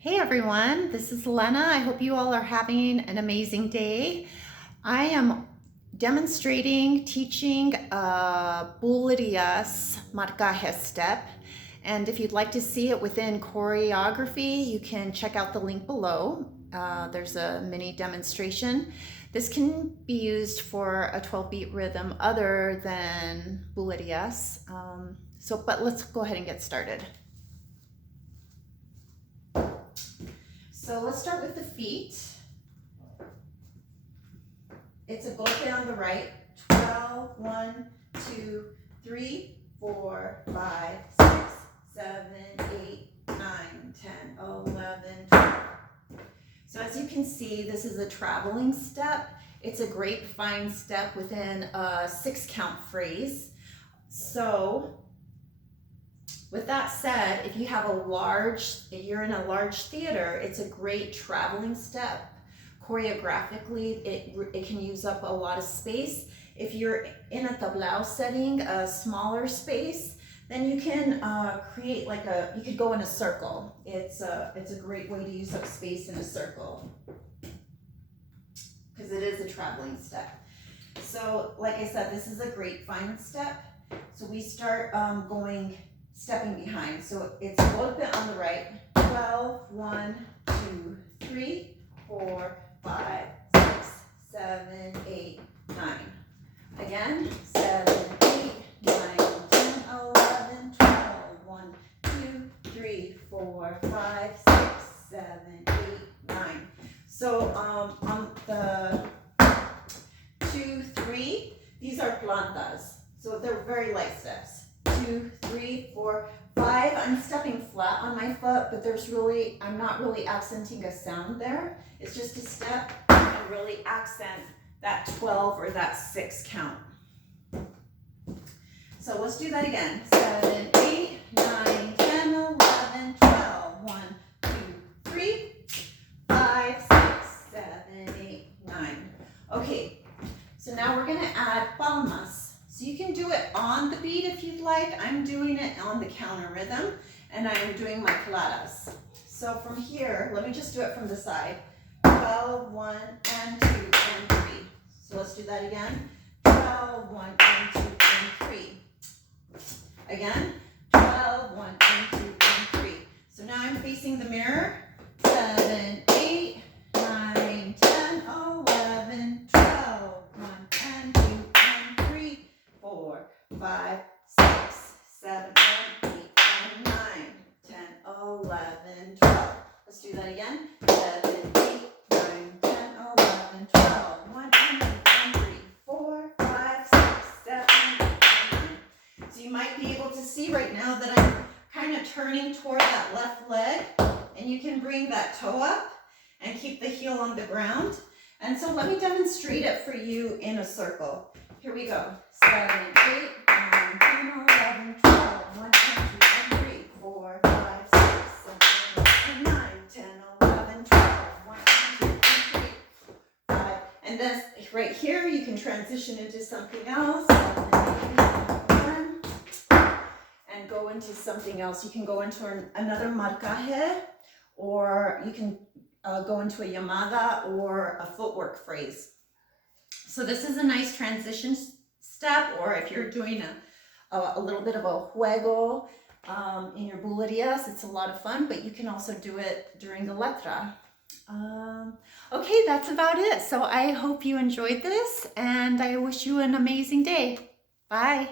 Hey everyone, this is Lena. I hope you all are having an amazing day. I am demonstrating, teaching a Bulerias Marcaje step. And if you'd like to see it within choreography, you can check out the link below. There's a mini demonstration. This can be used for a 12-beat rhythm other than Bulerias. But let's go ahead and get started. So let's start with the feet. It's a golpe on the right. 12, 1, 2, 3, 4, 5, 6, 7, 8, 9, 10, 11, 12. So as you can see, this is a traveling step. It's a grapevine step within a 6-count phrase. So with that said, if you're in a large theater, it's a great traveling step. Choreographically, it can use up a lot of space. If you're in a tablao setting, a smaller space, then you can create you could go in a circle. It's a great way to use up space in a circle because it is a traveling step. So like I said, this is a grapevine step. So we start stepping behind. So it's golpe on the right. 12, 1, 2, 3, 4, 5, 6, 7, 8, 9. Again, 7, 8, 9, 10, 11, 12. 1, 2, 3, 4, 5, 6, 7, 8, 9. So on the 2, 3, these are plantas. So they're very light steps. 2, 3, 4, 5. I'm stepping flat on my foot, but I'm not really accenting a sound there. It's just a step and really accent that 12 or that 6 count. So let's do that again. 7, 8, 9, 10, 11, 12. 1, 2, 3, 5, 6, 7, 8, 9. Okay, so now we're going to add palmas. So you can do it on the beat if you'd like. I'm doing it on the counter rhythm, and I'm doing my claras. So from here, let me just do it from the side. 12, 1, and 2, and 3. So let's do that again. 12, 1, and 2, and 3. Again, 12, 1, and 2, and 3. So now I'm facing the mirror. 7, 8, 9, 10, 11, 12. 1, and 2, and 3, 4, 5, 6, 7, 8, 9, 10, 11, 12. Let's do that again. 7, 8, 9, 10, 11, 12. 1, and 2, and 3, 4, 5, 6, 7, 8, 9. So you might be able to see right now that I'm kind of turning toward that left leg, and you can bring that toe up and keep the heel on the ground. And so let me demonstrate it for you in a circle. Here we go. 7, 8, 9, 10, 11, 12. 1, 2, and 3, 4, 5, 6, 7, 8, 9, 10, 11, 12. 1, 2, and 3, 5. And then right here, you can transition into something else. 7, 8, 9, 1. And go into something else. You can go into another marcaje, or you can go into a llamada or a footwork phrase. So this is a nice transition step, or if you're doing a little bit of a juego in your bulerias, it's a lot of fun, but you can also do it during the letra. Okay, that's about it. So I hope you enjoyed this, and I wish you an amazing day. Bye.